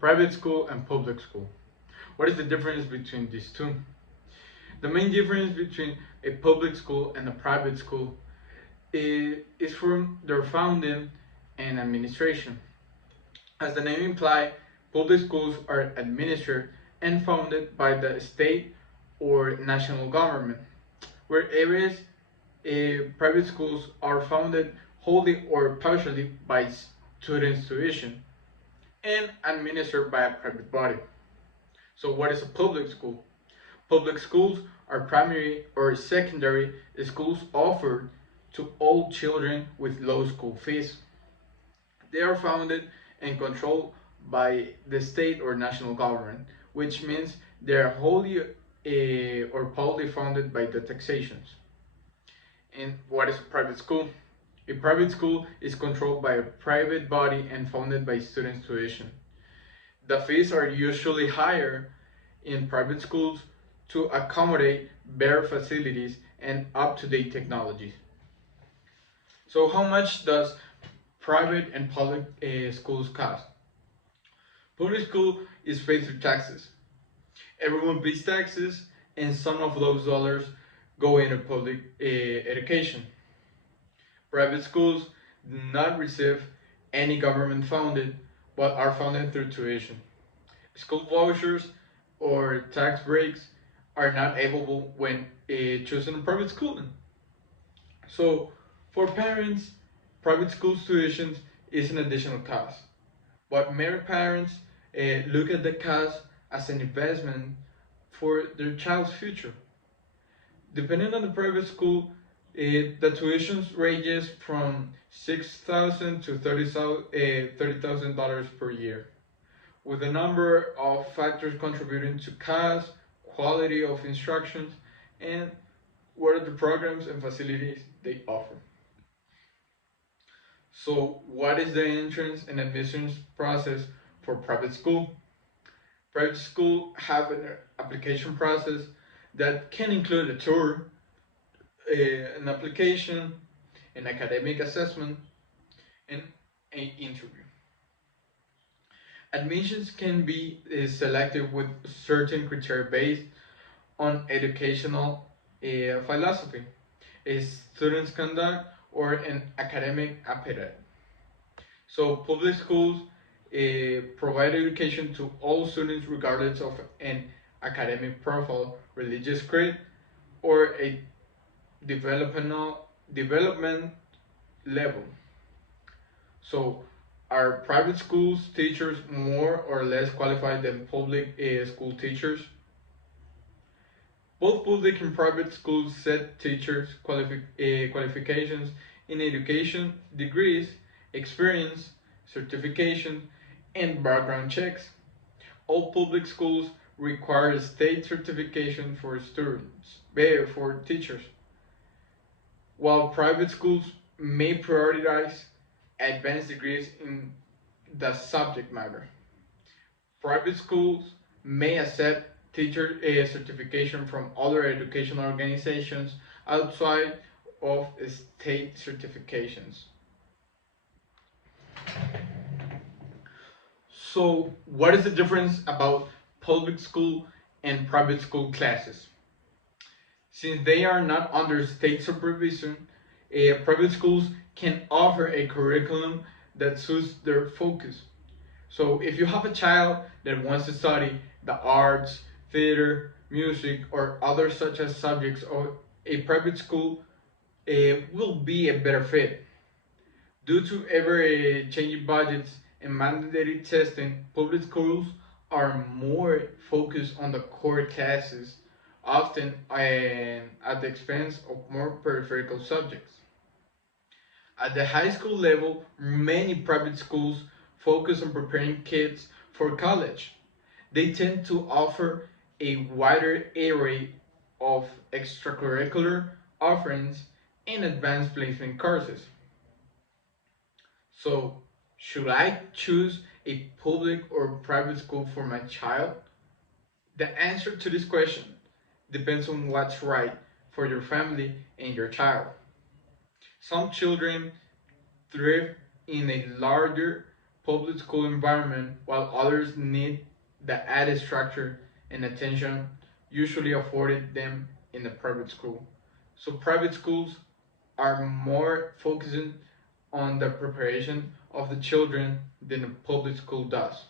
Private school and public school. What is the difference between these two? The main difference between a public school and a private school is from their founding and administration. As the name implies, public schools are administered and founded by the state or national government, whereas private schools are founded wholly or partially by students' tuition and administered by a private body. So, what is a public school? Public schools are primary or secondary schools offered to all children with low school fees. They are founded and controlled by the state or national government, which means they are wholly or partly funded by the taxations. And what is a private school? A private school is controlled by a private body and funded by students' tuition. The fees are usually higher in private schools to accommodate better facilities and up-to-date technologies. So how much does private and public schools cost? Public school is paid through taxes. Everyone pays taxes, and some of those dollars go into public education. Private schools do not receive any government funded, but are funded through tuition. School vouchers or tax breaks are not available when choosing a private school. So, for parents, private schools tuition is an additional cost. But many parents look at the cost as an investment for their child's future. Depending on the private school, the tuitions ranges from $6,000 to $30,000 per year, with a number of factors contributing to cost, quality of instructions, and what are the programs and facilities they offer. So, what is the entrance and admissions process for private school? Private school have an application process that can include a tour, an application, an academic assessment, and an interview. Admissions can be selected with certain criteria based on educational philosophy, a student's conduct, or an academic appetite. So public schools provide education to all students regardless of an academic profile, religious creed, or a development level. So are private schools teachers more or less qualified than public school teachers? Both public and private schools set teachers' qualifications in education, degrees, experience, certification, and background checks. All public schools require state certification for students, for teachers, while private schools may prioritize advanced degrees in the subject matter. Private schools may accept teacher certification from other educational organizations outside of state certifications. So, what is the difference about public school and private school classes? Since they are not under state supervision, private schools can offer a curriculum that suits their focus. So, if you have a child that wants to study the arts, theater, music, or other such as subjects, or a private school will be a better fit. Due to ever changing budgets and mandatory testing, public schools are more focused on the core classes, often at the expense of more peripheral subjects. At the high school level, many private schools focus on preparing kids for college. They tend to offer a wider array of extracurricular offerings and advanced placement courses. So, should I choose a public or private school for my child? The answer to this question depends on what's right for your family and your child. Some children thrive in a larger public school environment, while others need the added structure and attention usually afforded them in the private school. So private schools are more focusing on the preparation of the children than a public school does.